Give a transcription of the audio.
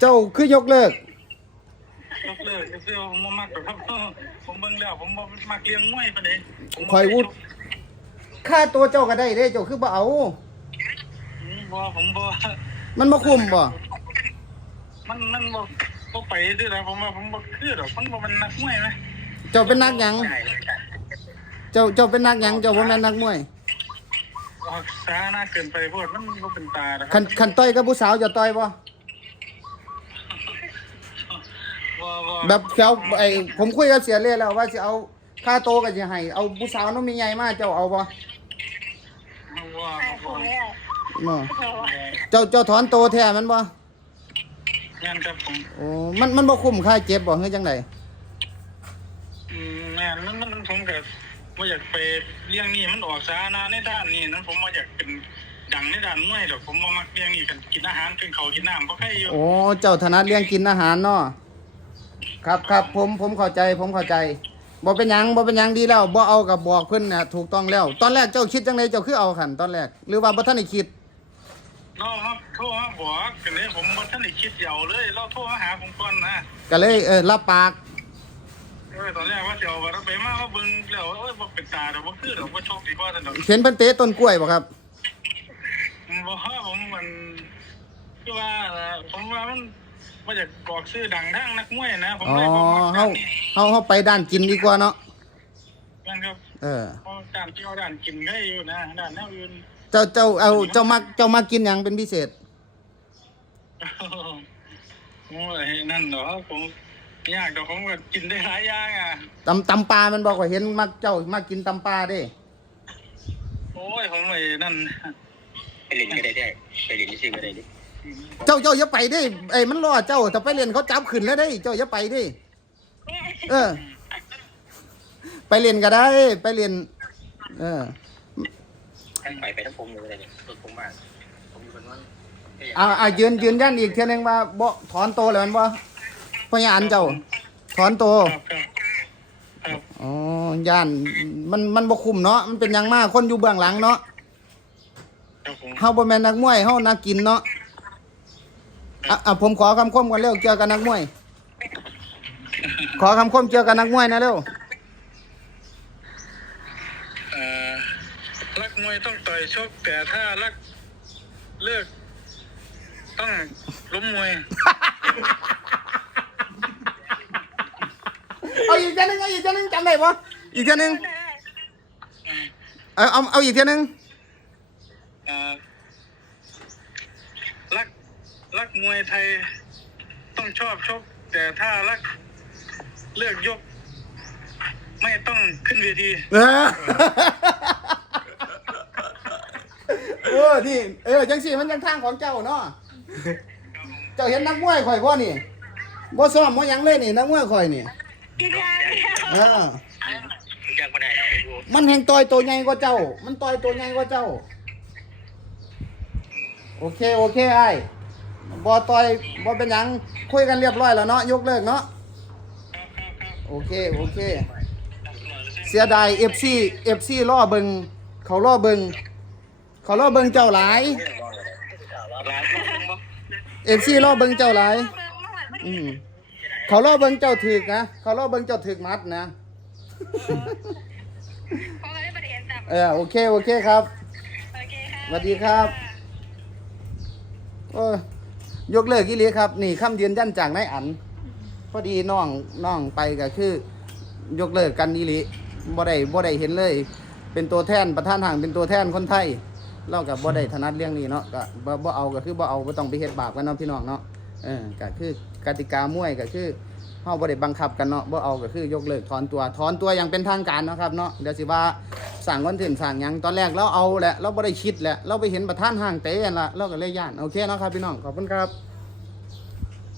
เจ้าคือยกเลิก ยกเลิกคือผมบ่มักแบบครับ ผมเบิ่งแล้วผมบ่มักเลี้ยงมวยปานใดผมบ่ข่อยวุฒิ ค่าตัวเจ้าก็ได้เด้เจ้าคือบ่เอา อืมบ่ผมบ่มันบ่คุ้มบ่มันมันบ่บ่ไปด้วยนะผมว่าผมบ่คือดอกมันบ่เป็นนักมวยไหมเจ้าเป็นนักหยัง เจ้าเจ้าเป็นนักหยังเจ้าบ่แม่นนักมวยออกสาหน้าเกินไปโพดมันบ่เป็นตาดอกคคัรับนคันต่อยกับผู้สาวจะต่อยบ่ แบบเขาไอ้ผมคุยกับเสียเล่แล้วว่าสิเอาค่าโตวก็สิให้เอาผู้สาวน้องมีใหญ่มาเจ้าเอาบ่บ่ไอ้คบ่นนี้บ่เจ้าเจ้าถอนโตวแท้มันบ่งานครับผมโอ้มันมันบ่คุ้มค่าเจ็บบ่เฮ็ดจังไดอืมงานมันมันผมก็บ่อยากไปเลี้ยงนี่มันออกสาหน้าในด้านนี้นั้นผมบ่อยากเป็นดังในด้านมวยดอกผมบ่มักเลี้ยงนี่กันกินอาหารกินข้าวกินน้ำบ่ใครอยู่โอ้เจ้าถนัดเรื่องกินอาหารเนาะ ครับครับผมผมเข้าใจผมเข้าใจบ่เป็นหยังบ่เป็นหยังดีแล้วบ่เอากับบอกเพิ่นน่ะถูกต้องแล้ว ตอนแรกเจ้าคิดจังไดเจ้าคือเอาคันตอนแรกหรือว่าบ่ทันได้คิดเราครับโทรมาบอกกันเลยผมบ่ทันได้คิดเดียวเลยเราโทรมาหาผมก่อนนะก็เลยเออรับปากเออตอนแรกว่าจะเอาว่าเราไปมาว่าเบิ่งแล้วเอ้ยบ่เป็นตาดอกบ่คือดอกบ่โชคดีกว่าซั่นดอกเห็นเพิ่นเตะต้นกล้วยบ่ครับบ่ฮะผมมันคือว่าเอ่อผมว่ามัน บ่อยากบอกชื่อดังทางนักมวยนะผมอ๋อเลยบ่มักเฮาเฮาเฮาไปด้านกินดีกว่าเนาะนั่นครับเออเพราะการที่เอาด้านกินก็อยู่นะด้านแนวอื่นเจ้าเจ้าเอาเจ้ามักเจ้ามักกินหยังเป็นพิเศษโอ้ยนั่นเหรอผมยากดอกผมก็กินได้หลายอย่างอะตำตำปลามันบอกว่าเห็นมักเจ้ามักกินตำปลาเด้โอ้ยผมไอ้นั่น ไปเล่นก็ได้ได้ไปเล่นที่ซื้อก็ได้ดิ เจ้าเจ้าอย่าไปเด้ไอ้ยมันรอเจ้าแต่ไปเล่นเขาจับขึ้นแล้วเด้ เจ้าอย่าไปเด้เออ ไปเล่นก็ได้ ไปเล่นเออทั้งไปไปทั้งผมเลยก็ได้เนี่ยรถผมมากผมอยู่บนนั้นอ่าอ่ายืนยืนยันอีกเทียหนึงว่าบ่ถอนโตแล้วแมันบ่พยานเจ้า ถอนโตครับครับครับอ๋อย่านมันมันบ่คุ้มเนาะมันเป็นหยังมากคนอยู่เบื้องหลังเนาะครับผมเฮาบ่แม่นนักมวยเฮานักกินเนาะ อะอะผมขอคำคมกันเร็วเกี่ยวกับนักมวย ขอคำคมเกี่ยวกับนักมวยนะเร็วเอ่อรักมวยต้องต่อยชกแต่ถ้ารักเลิก ต้องล้มมวย เอาอีกเทียหนึงเอาอีกเทียหนึงจำได้บ่อีกเทียหนึงเอาเอาเอาอีกเทียหนึงเอ่อรัก รักมวยไทยต้องชอบชก แต่ถ้ารักเลือกยก ไม่ต้องขึ้นเวที เออเออนี่เออจังสี่มันยังทางของเจ้าเนาะเจ้าเห็นนักมวยข่อยบ่นี่บ่ซ้อมบ่หยังเลยนี่นักมวยข่อยนี่กินยาเออยังไม่ได้ครับดูมันแห่งต่อยตัวใหญ่กว่าเจ้า มันต่อยตัวใหญ่กว่าเจ้า โอเค โอเคไอ้ บอต่อยบอเป็นหยังคุยกันเรียบร้อยแล้วเนาะยกเลิกเนาะโอเคโอเค เสียดายเอฟซีเอฟซีล่อเบิงเขาล่อเบิงเขาล่อเบิงเจ้าหลายร้านเอฟซีล่อเบิงเจ้าหลายอืมเขาล่อเบิงเจ้าถึกนะเขาล่อเบิงเจ้าถึกมัดนะเขาก็ได้ประเด็นจับเออโอเคโอเคครับโอเคค่ะสวัสดีครับโอ้ ยกเลิกกี่ลีครับ นี่คำยืนยันจากนายอันพอดีน้องน้องไปก็คือยกเลิกกันอีหลีบ่ได้บ่ได้เห็นเลย เป็นตัวแทนประธานห่างเป็นตัวแทนคนไทยเรากับบ่ได้ถนัดเรื่องนี้เนาะก็บ่บ่เอาก็คือบ่เอาบ่ต้องไปเฮ็ดบาปกันเนาะพี่น้องเนาะเออก็คือกติกามวยก็คือเฮาบ่ได้บังคับกันเนาะบ่เอาก็คือยกเลิกถอนตัวถอนตัวอย่างเป็นทางการเนาะครับเนาะเดี๋ยวสิว่า สั่งคอนเทนต์สั่งยังตอนแรกเราเอาแหละเราบ่ได้คิดแหละเราไปเห็นประท่านห่างเตะนั่นล่ะเราก็เลยย่านโอเคเนาะครับพี่น้องขอบคุณครับ